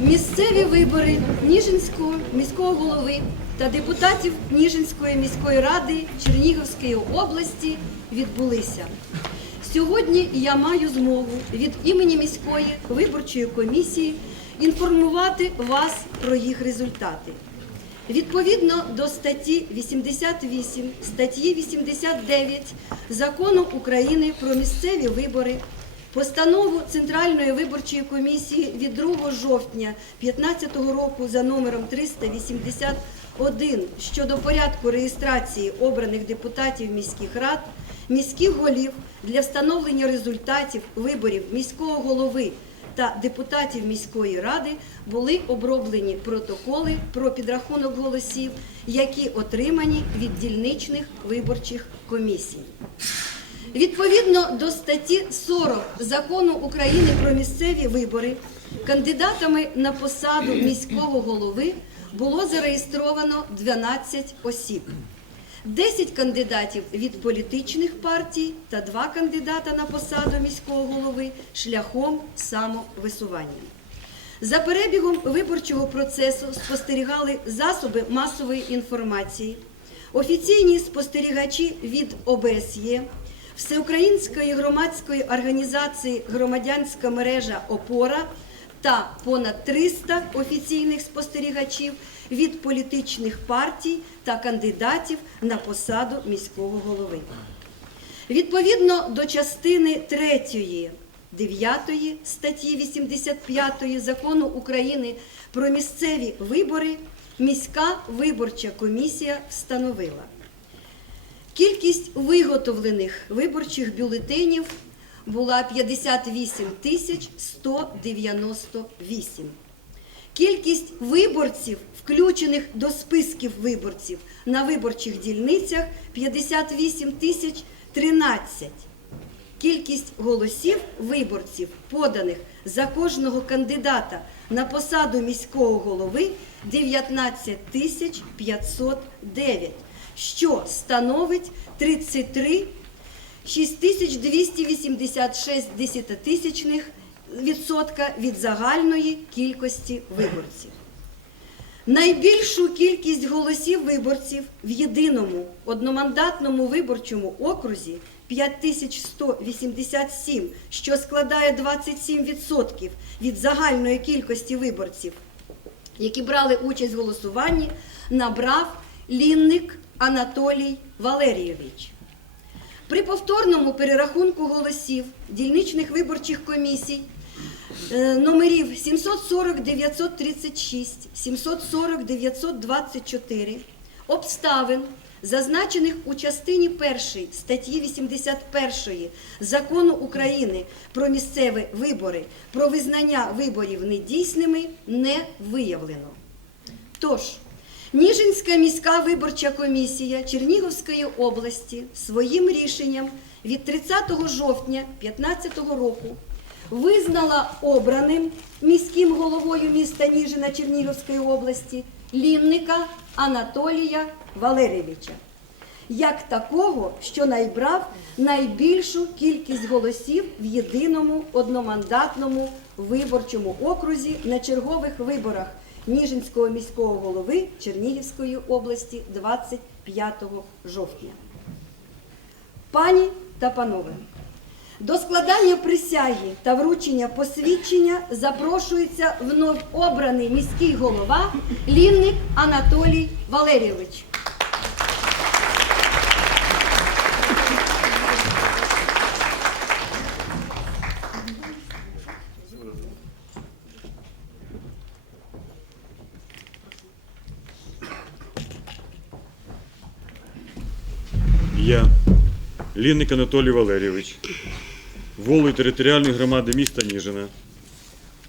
Місцеві вибори Ніжинського міського голови та депутатів Ніжинської міської ради Чернігівської області відбулися. Сьогодні я маю змогу від імені міської виборчої комісії інформувати вас про їх результати. Відповідно до статті 88, статті 89 Закону України про місцеві вибори, постанову Центральної виборчої комісії від 2 жовтня 2015 року за номером 381 щодо порядку реєстрації обраних депутатів міських рад, міських голів для встановлення результатів виборів міського голови та депутатів міської ради були оброблені протоколи про підрахунок голосів, які отримані від дільничних виборчих комісій. Відповідно до статті 40 Закону України про місцеві вибори, кандидатами на посаду міського голови було зареєстровано 12 осіб. 10 кандидатів від політичних партій та 2 кандидата на посаду міського голови шляхом самовисування. За перебігом виборчого процесу спостерігали засоби масової інформації, офіційні спостерігачі від ОБСЄ, Всеукраїнської громадської організації Громадянська мережа Опора та понад 300 офіційних спостерігачів від політичних партій та кандидатів на посаду міського голови. Відповідно до частини 3, 9 статті 85 Закону України про місцеві вибори, міська виборча комісія встановила кількість виготовлених виборчих бюлетенів була 58 тисяч 198. Кількість виборців, включених до списків виборців на виборчих дільницях 58 тисяч 13. Кількість голосів виборців, поданих за кожного кандидата на посаду міського голови 19 тисяч 509, що становить 33 6286 десятитисячних відсотка від загальної кількості виборців. Найбільшу кількість голосів виборців в єдиному одномандатному виборчому окрузі 5187, що складає 27% від загальної кількості виборців, які брали участь в голосуванні, набрав Лінник Анатолій Валерійович. При повторному перерахунку голосів дільничних виборчих комісій е, номерів 740 936, 740 924 обставин, зазначених у частині 1 статті 81 Закону України про місцеві вибори про визнання виборів недійсними не виявлено. Тож, Ніжинська міська виборча комісія Чернігівської області своїм рішенням від 30 жовтня 2015 року визнала обраним міським головою міста Ніжина Чернігівської області Лінника Анатолія Валерійовича. Як такого, що найбрав найбільшу кількість голосів в єдиному одномандатному виборчому окрузі на чергових виборах Ніжинського міського голови Чернігівської області 25 жовтня. Пані та панове, до складання присяги та вручення посвідчення запрошується вновь обраний міський голова Лінник Анатолій Валерійович. Я, Лінник Анатолій Валерійович, волею територіальної громади міста Ніжина,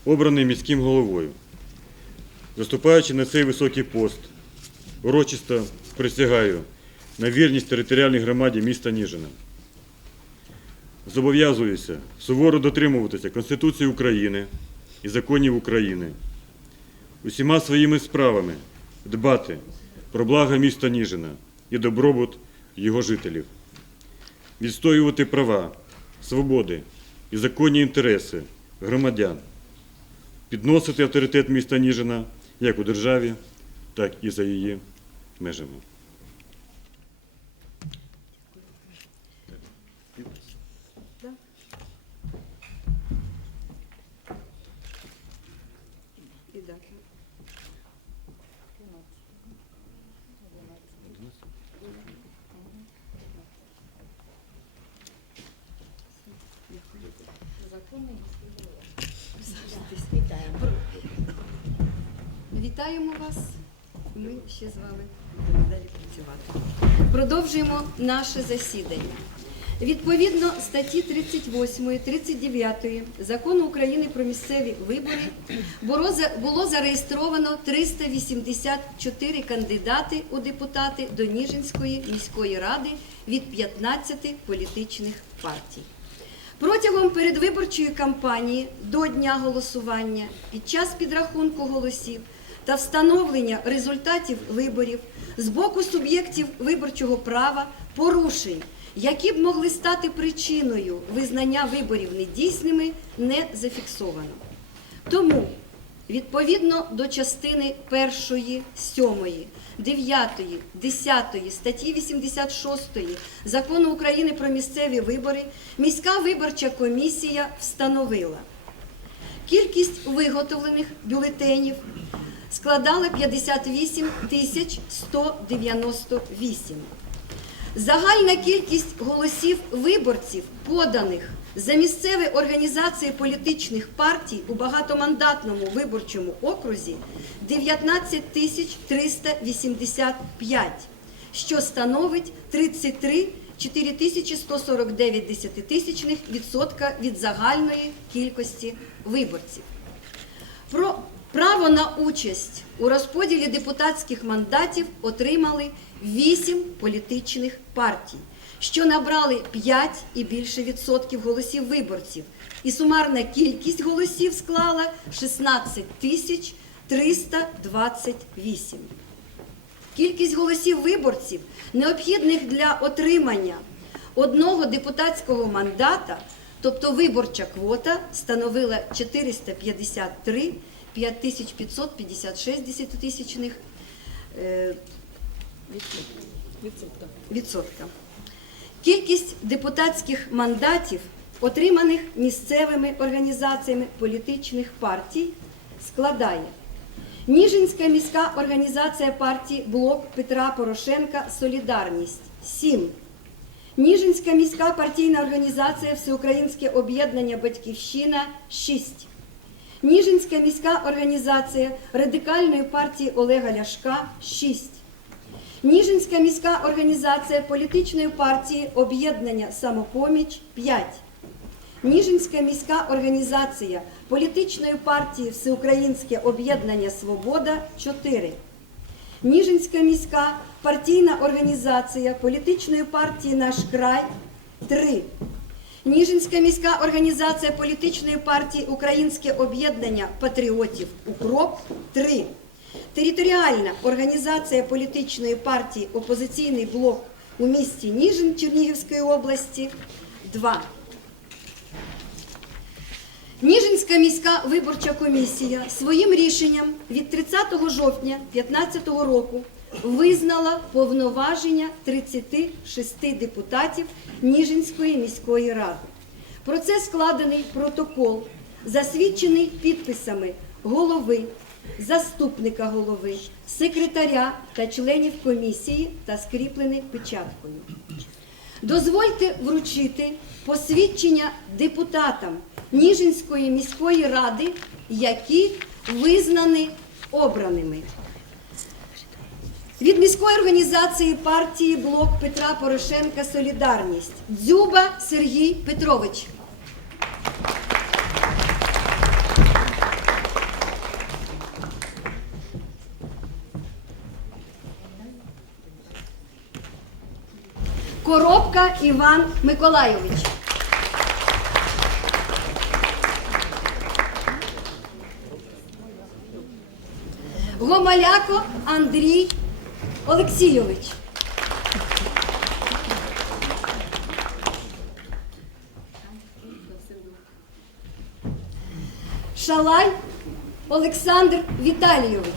обраний міським головою, заступаючи на цей високий пост, урочисто присягаю на вірність територіальній громаді міста Ніжина. Зобов'язуюся суворо дотримуватися Конституції України і законів України, усіма своїми справами дбати про благо міста Ніжина і добробут його жителів, відстоювати права, свободи і законні інтереси громадян, підносити авторитет міста Ніжина як у державі, так і за її межами. Вітаємо вас. Ми ще з вами будемо далі працювати. Продовжуємо наше засідання. Відповідно статті 38, 39 Закону України про місцеві вибори було зареєстровано 384 кандидати у депутати до Ніжинської міської ради від 15 політичних партій. Протягом передвиборчої кампанії до дня голосування під час підрахунку голосів та встановлення результатів виборів з боку суб'єктів виборчого права порушень, які б могли стати причиною визнання виборів недійсними, не зафіксовано. Тому відповідно до частини 1, 7, 9, 10 статті 86 Закону України про місцеві вибори міська виборча комісія встановила кількість виготовлених бюлетенів складала 58 тисяч 198. Загальна кількість голосів виборців, поданих за місцеві організації політичних партій у багатомандатному виборчому окрузі 19 тисяч 385, що становить 33 4149 десятитисячних відсотка від загальної кількості виборців. Про право на участь у розподілі депутатських мандатів отримали 8 політичних партій, що набрали 5 і більше відсотків голосів виборців. І сумарна кількість голосів склала 16 тисяч 328. Кількість голосів виборців, необхідних для отримання одного депутатського мандата, тобто виборча квота, становила 453 5556 десятитисячних е, відсотка. Кількість депутатських мандатів, отриманих місцевими організаціями політичних партій, складає Ніжинська міська організація партії Блок Петра Порошенка Солідарність 7. Ніжинська міська партійна організація Всеукраїнське об'єднання Батьківщина 6. Ніжинська міська організація Радикальної партії Олега Ляшка 6. Ніжинська міська організація політичної партії Об'єднання Самопоміч 5. Ніжинська міська організація політичної партії Всеукраїнське об'єднання Свобода 4. Ніжинська міська партійна організація політичної партії Наш край 3. Ніжинська міська організація політичної партії Українське об'єднання патріотів Укроп 3. Територіальна організація політичної партії Опозиційний блок у місті Ніжин Чернігівської області 2. Ніжинська міська виборча комісія своїм рішенням від 30 жовтня 2015 року визнала повноваження 36 депутатів Ніжинської міської ради. Про це складений протокол, засвідчений підписами голови, заступника голови, секретаря та членів комісії та скріплений печаткою. Дозвольте вручити посвідчення депутатам Ніжинської міської ради, які визнані обраними. Від міської організації партії Блок Петра Порошенка Солідарність Дзюба Сергій Петрович. Коробка Іван Миколайович. Гомаляко Андрій Олексійович. Шалай Олександр Віталійович.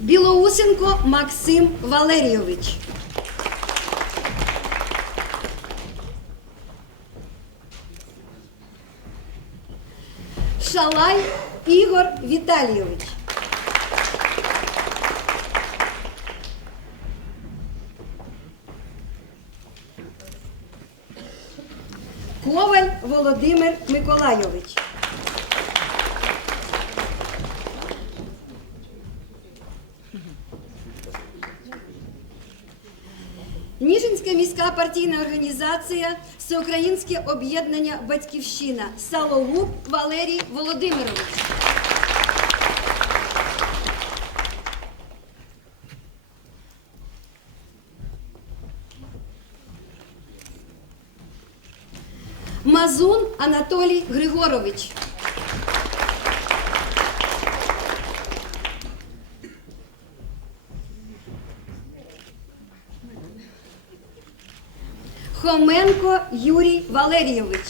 Білоусенко Максим Валерійович. Шалай Ігор Віталійович. Коваль Володимир Миколайович. Ніжинська міська партійна організація Всеукраїнське об'єднання Батьківщина Салогуб Валерій Володимирович. Мазун Анатолій Григорович. Хоменко Юрій Валерійович.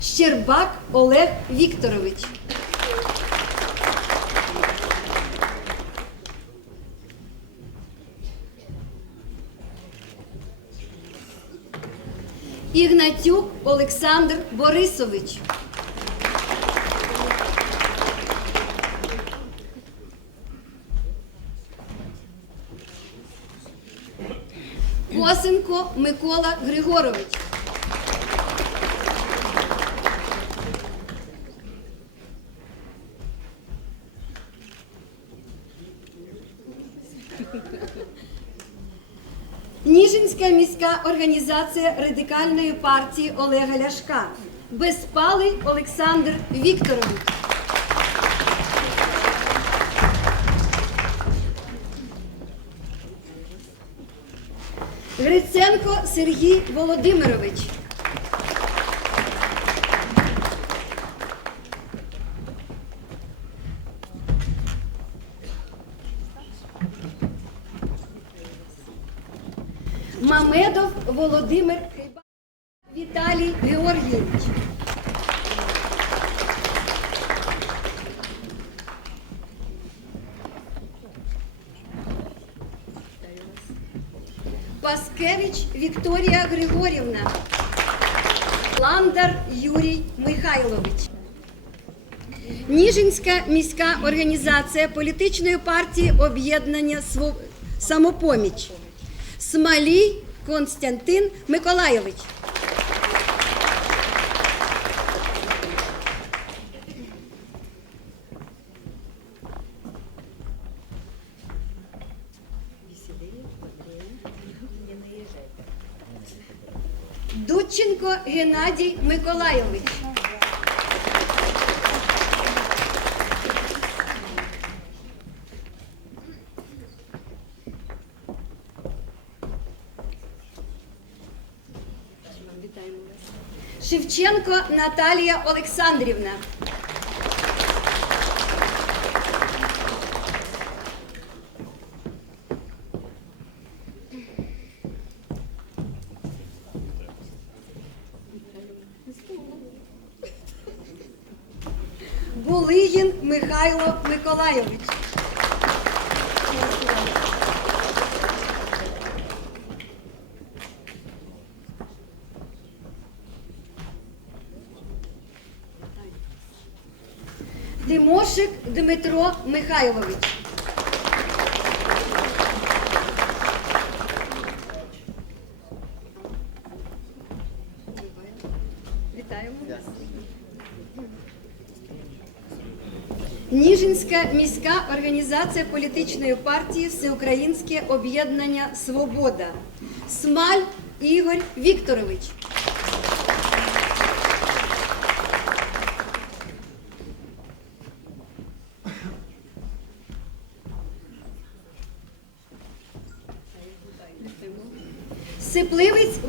Щербак Олег Вікторович. Ігнатюк Олександр Борисович. Косенко Микола Григорович. Ніжинська міська організація радикальної партії Олега Ляшка. Безпалий Олександр Вікторович. Гриценко Сергій Володимирович. Мамедов Володимир Ніжинська міська організація політичної партії об'єднання самопоміч. Смалій Константин Миколайович. Дудченко Геннадій Миколайович. Шевченко Наталія Олександрівна. Булигін Михайло Миколайович. Дмитро Михайлович. Вітаємо. Ніжинська міська організація політичної партії Всеукраїнське об'єднання Свобода. Смаль Ігор Вікторович.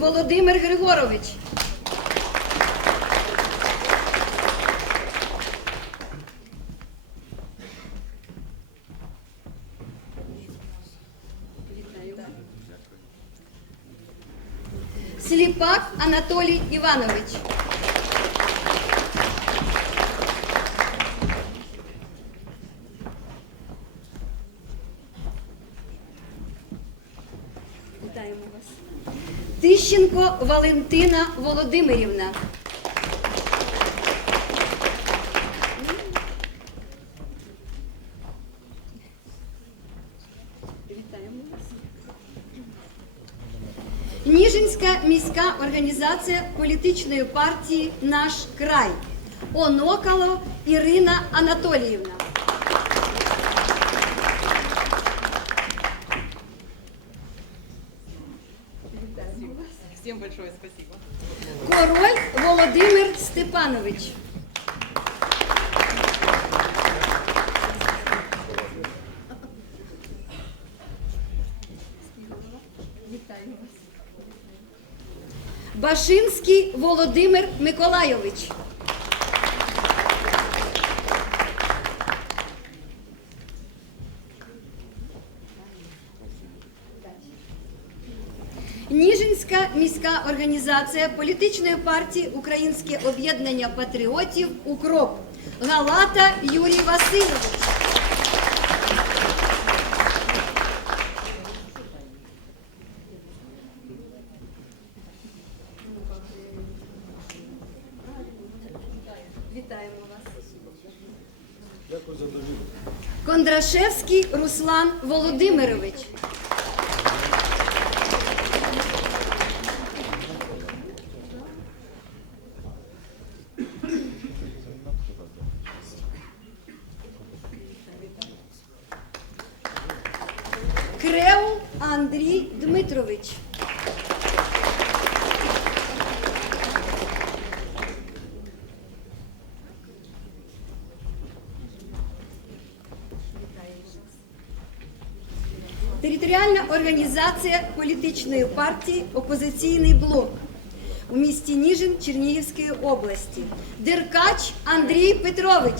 Володимир Григорович. Сліпак Анатолій Іванович. Тищенко Валентина Володимирівна. Ніжинська міська організація політичної партії Наш край. Онокало Ірина Анатоліївна. Большое спасибо. Король Володимир Степанович. Башинський Володимир Миколайович. Ніжинська міська організація політичної партії Українське об'єднання патріотів Укроп. Галата Юрій Васильович. Вітаємо вас. Кондрашевський Руслан Володимирович. Андрій Дмитрович. Територіальна організація політичної партії Опозиційний блок у місті Ніжин Чернігівської області. Деркач Андрій Петрович.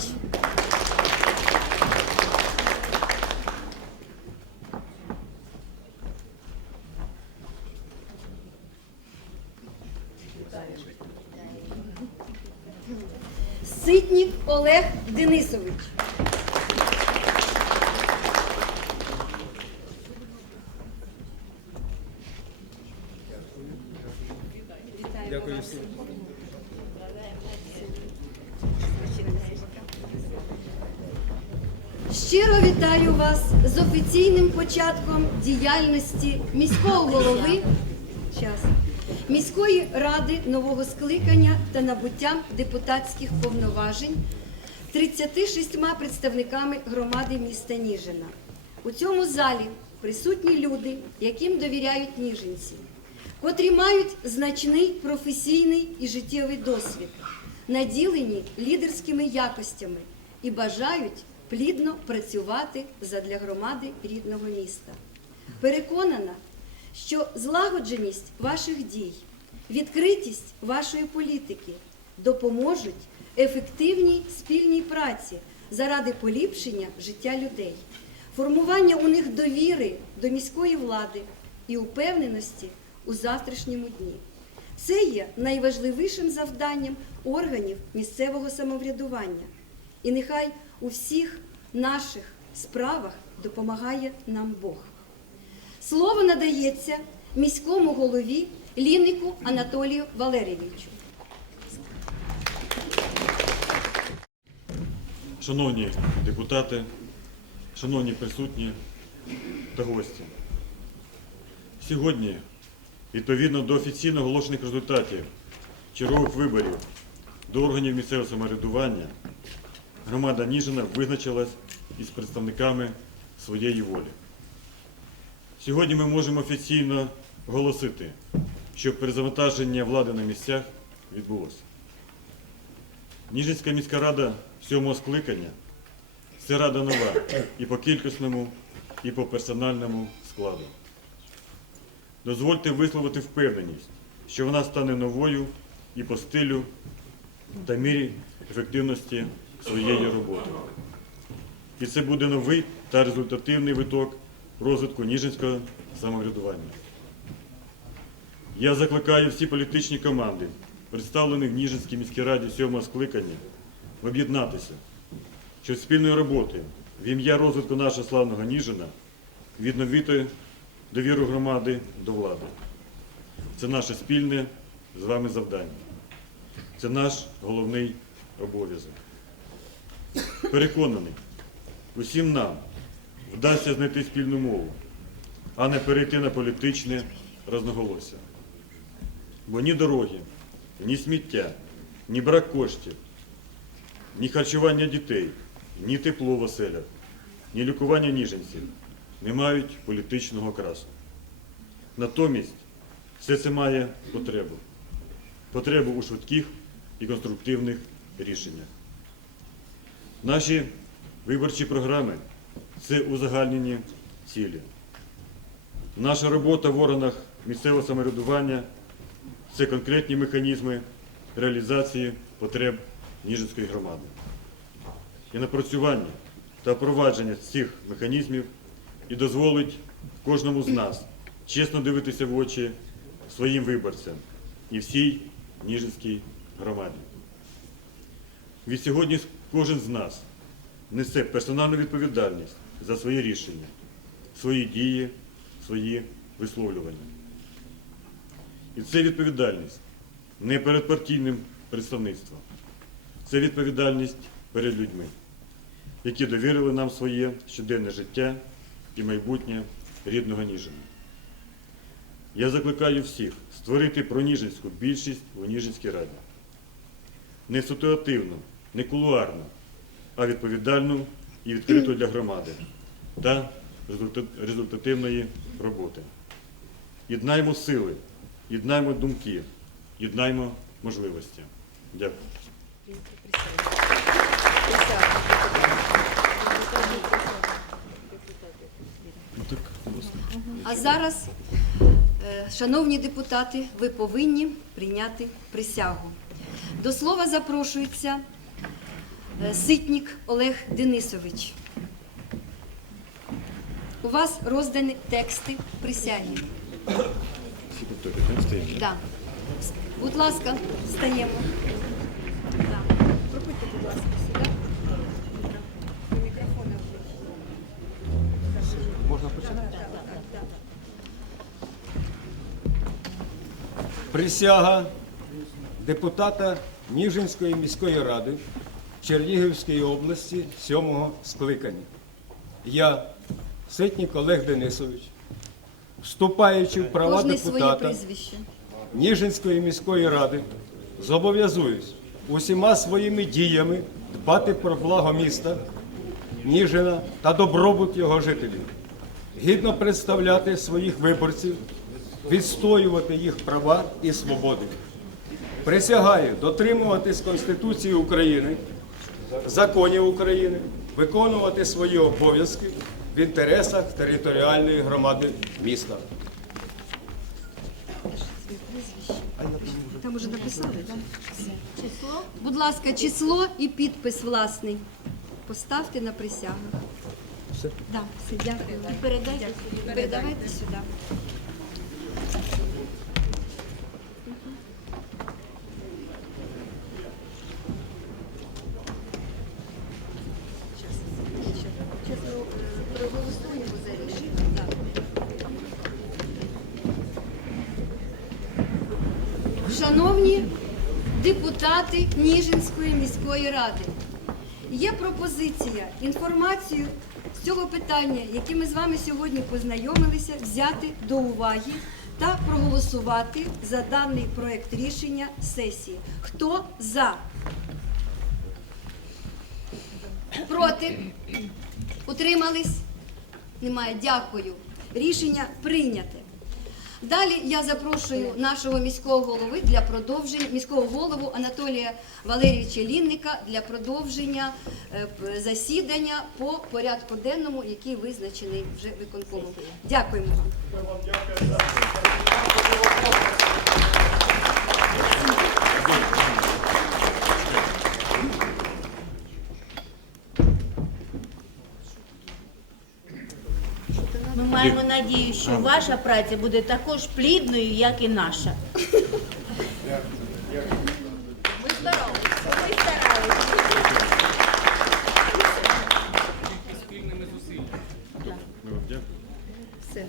Ситнік Олег Денисович. Дякую. Щиро вітаю вас з офіційним початком діяльності міського голови. Час, міської ради нового скликання та набуттям депутатських повноважень 36 представниками громади міста Ніжина. У цьому залі присутні люди, яким довіряють ніжинці, котрі мають значний професійний і життєвий досвід, наділені лідерськими якостями і бажають плідно працювати задля громади рідного міста. Переконана, що злагодженість ваших дій, відкритість вашої політики допоможуть ефективній спільній праці заради поліпшення життя людей, формування у них довіри до міської влади і упевненості у завтрашньому дні. Це є найважливішим завданням органів місцевого самоврядування. І нехай у всіх наших справах допомагає нам Бог. Слово надається міському голові Лінику Анатолію Валерійовичу. Шановні депутати, шановні присутні та гості, сьогодні, відповідно до офіційно оголошених результатів чергових виборів до органів місцевого самоврядування, громада Ніжина визначилась із представниками своєї волі. Сьогодні ми можемо офіційно оголосити, що перезавантаження влади на місцях відбулося. Ніжинська міська рада сьомого скликання це рада нова і по кількісному, і по персональному складу. Дозвольте висловити впевненість, що вона стане новою і по стилю та мірі ефективності своєї роботи. І це буде новий та результативний виток розвитку Ніжинського самоврядування. Я закликаю всі політичні команди, представлені в Ніжинській міській раді сьомого скликання, об'єднатися, щоб спільною роботою в ім'я розвитку нашого славного Ніжина відновити довіру громади до влади. Це наше спільне з вами завдання. Це наш головний обов'язок. Переконаний, усім нам вдасться знайти спільну мову, а не перейти на політичне розноголосся. Бо ні дороги, ні сміття, ні брак коштів, ні харчування дітей, ні тепло в оселях, ні лікування ніженців не мають політичного красу. Натомість все це має потребу. Потребу у швидких і конструктивних рішеннях. Наші виборчі програми це узагальнені цілі. Наша робота в органах місцевого самоврядування це конкретні механізми реалізації потреб Ніжинської громади. І напрацювання та впровадження цих механізмів і дозволить кожному з нас чесно дивитися в очі своїм виборцям і всій Ніжинській громаді. Від сьогодні кожен з нас несе персональну відповідальність за свої рішення, свої дії, свої висловлювання. І це відповідальність не перед партійним представництвом, це відповідальність перед людьми, які довірили нам своє щоденне життя і майбутнє рідного Ніжина. Я закликаю всіх створити проніжинську більшість у Ніжинській раді. Не ситуативну, не кулуарну, а відповідальну і відкриту для громади та результативної роботи. Єднаймо сили, єднаймо думки, єднаймо можливості. Дякую. А зараз, е, шановні депутати, ви повинні прийняти присягу. До слова запрошується е, Ситнік Олег Денисович. У вас роздані тексти присяги. Да. Будь ласка, стаємо. Да. Проходьте, будь ласка, сюди. Мікрофони включіть. Присяга депутата Ніжинської міської ради Чернігівської області сьомого скликання. Я, Ситнік Олег Денисович, вступаючи в права Кожний депутата. Ніжинської міської ради, зобов'язуюсь усіма своїми діями дбати про благо міста, Ніжина та добробут його жителів, гідно представляти своїх виборців, відстоювати їх права і свободи. Присягаю дотримуватись Конституції України, законів України, виконувати свої обов'язки в інтересах територіальної громади міста. Там уже написали, так? Число? Будь ласка, число і підпис власний. Поставте на присягу. Все? Да, все, дякую. І передайте, передавайте сюди. Проголосуємо за рішення. Так. Шановні депутати Ніжинської міської ради, є пропозиція інформацію з цього питання, яке ми з вами сьогодні познайомилися, взяти до уваги та проголосувати за даний проект рішення сесії. Хто за? Проти? Утримались? Немає. Дякую. Рішення прийняте. Далі я запрошую нашого міського голови для продовження міського голову Анатолія Валерійовича Лінника для продовження е, засідання по порядку денному, який визначений вже виконкомом. Дякуємо вам. Маємо надію, що ваша праця буде також плідною, як і наша. Ми старалися. Ми вам дякуємо. Все.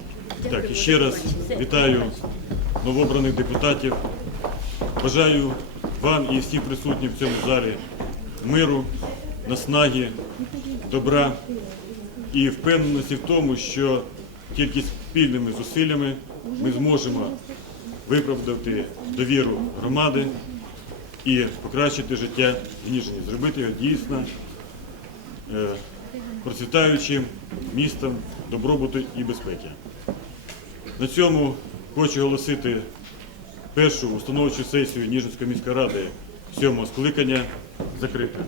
Так, і ще раз вітаю новообраних депутатів. Бажаю вам і всім присутнім в цьому залі миру, наснаги, добра і впевненості в тому, що тільки спільними зусиллями ми зможемо виправдати довіру громади і покращити життя Гніжині, зробити його дійсно е, процвітаючим містом добробуту і безпеки. На цьому хочу оголосити першу установчу сесію Ніжинської міської ради сьомого скликання закритою.